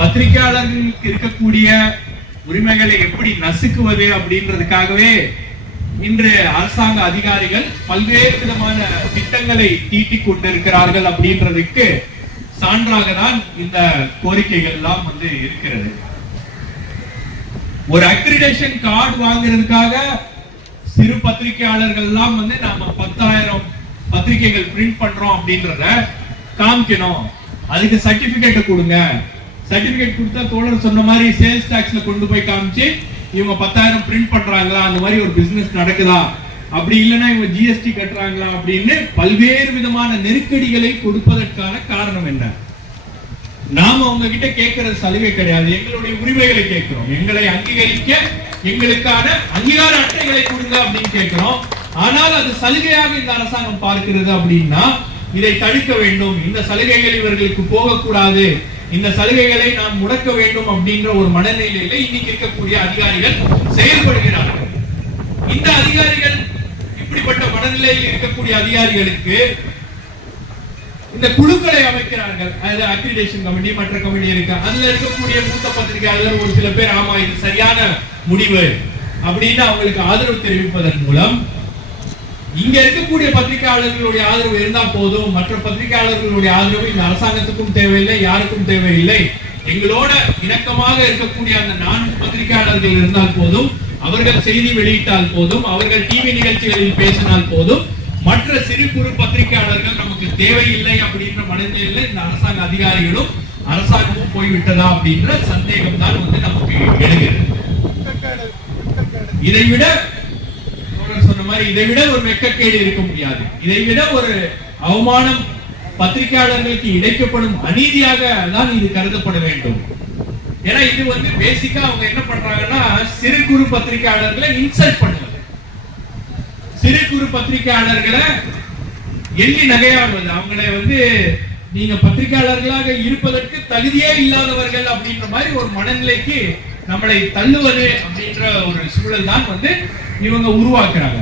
பத்திரிகையாளர்களுக்கு இருக்கக்கூடிய உரிமைகளை எப்படி நசுக்குவது அப்படின்றதுக்காகவே இன்று அரசாங்க அதிகாரிகள் பல்வேறு விதமான திட்டங்களை தீட்டிக் கொண்டிருக்கிறார்கள் அப்படின்றதுக்கு சான்றாக தான் இந்த கோரிக்கைகள் எல்லாம் இருக்கிறது. ஒரு அக்ரிடேஷன் கார்டு வாங்குறதுக்காக சிறு பத்திரிகையாளர்கள் எல்லாம் நாம 10,000 பத்திரிகைகள் பிரிண்ட் பண்றோம் அப்படின்றத காமிக்கணும். அதுக்கு சர்டிபிகேட் கொடுங்க. சர்டிபிகேட் கொடுத்தா தோழர் சொன்ன மாதிரி சேல்ஸ் டாக்ஸ்ல கொண்டு போய் காமிச்சு இவங்க 10,000 பிரிண்ட் பண்றாங்களா, அந்த மாதிரி ஒரு பிசினஸ் நடக்குதா, அப்படி இல்லைன்னா இவங்க ஜிஎஸ்டி கட்டுறாங்களா அப்படின்னு பல்வேறு விதமான நெருக்கடிகளை கொடுப்பதற்கான காரணம் என்ன? நாம உங்ககிட்ட கேட்கறது சலுகை கிடையாது, எங்களுடைய உரிமைகளை கேட்கிறோம். எங்களை அங்கீகரிக்க எங்களுக்கான அங்கீகார அட்டைகளை கொடுங்க அப்படின்னு கேட்கிறோம். ஆனால் அது சலுகையாக இந்த அரசாங்கம் பார்க்கிறது அப்படின்னா இதை தடுக்க வேண்டும், இந்த சலுகைகள் இவர்களுக்கு போகக்கூடாது, இந்த சலுகைகளை நாம் முடக்க வேண்டும் அப்படின்ற ஒரு மனநிலையில இன்னைக்கு இருக்கக்கூடிய அதிகாரிகள் செயல்படுகிறார்கள். இந்த அதிகாரிகள் இப்படிப்பட்ட மனநிலையில் இருக்கக்கூடிய அதிகாரிகளுக்கு இந்த குழுக்களை அமைக்கிறார்கள். அது அக்ரிடேஷன் கமிட்டி, மற்ற கமிட்டி இருக்கு. அதுல இருக்கக்கூடிய மூத்த பத்திரிகையாளர் ஒரு சில பேர் ஆமா இது சரியான முடிவு அப்படின்னு அவங்களுக்கு ஆதரவு தெரிவிப்பதன் மூலம் இங்க இருக்கக்கூடிய பத்திரிகையாளர்களுடைய ஆதரவு இருந்தா போதும், மற்ற பத்திரிகையாளர்களுடைய ஆதரவு இந்த அரசாங்கத்துக்கும் தேவையில்லை, யாருக்கும் தேவையில்லை, எங்களோட இணக்கமாக இருக்கக்கூடிய அந்த 4 பத்திரிகையாளர்கள் இருந்தால் போதும், அவர்கள் செய்தி வெளியிட்டால் போதும், அவர்கள் டிவி நிகழ்ச்சிகளில் பேசினால் போதும், மற்ற சிறு குறு பத்திரிகையாளர்கள் நமக்கு தேவையில்லை அப்படின்ற மனநிலையில இந்த அரசாங்க அதிகாரிகளும் அரசாங்கமும் போய்விட்டதா அப்படின்ற சந்தேகம் தான் நமக்கு எழுகிறது. இதைவிட சொன்ன மாதிரி இதைவிட ஒரு வெட்கக்கேடு இருக்க முடியாது. இதைவிட ஒரு அவமானம் பத்திரிகையாளர்களுக்கு இழைக்கப்படும் அநீதியாக தான் இது கருதப்பட வேண்டும். ஏன்னா இது பேசிக்கா அவங்க என்ன பண்றாங்கன்னா சிறு குறு பத்திரிகையாளர்களை இன்சல்ட் பண்ணுவது, சிறு குறு பத்திரிகையாளர்களை எள்ளி நகையாடுவது, அவங்களை நீங்க பத்திரிகையாளர்களாக இருப்பதற்கு தகுதியே இல்லாதவர்கள் அப்படின்ற மாதிரி ஒரு மனநிலைக்கு நம்மளை தள்ளுவது அப்படின்ற ஒரு சூழல் தான் இவங்க உருவாக்குறாங்க.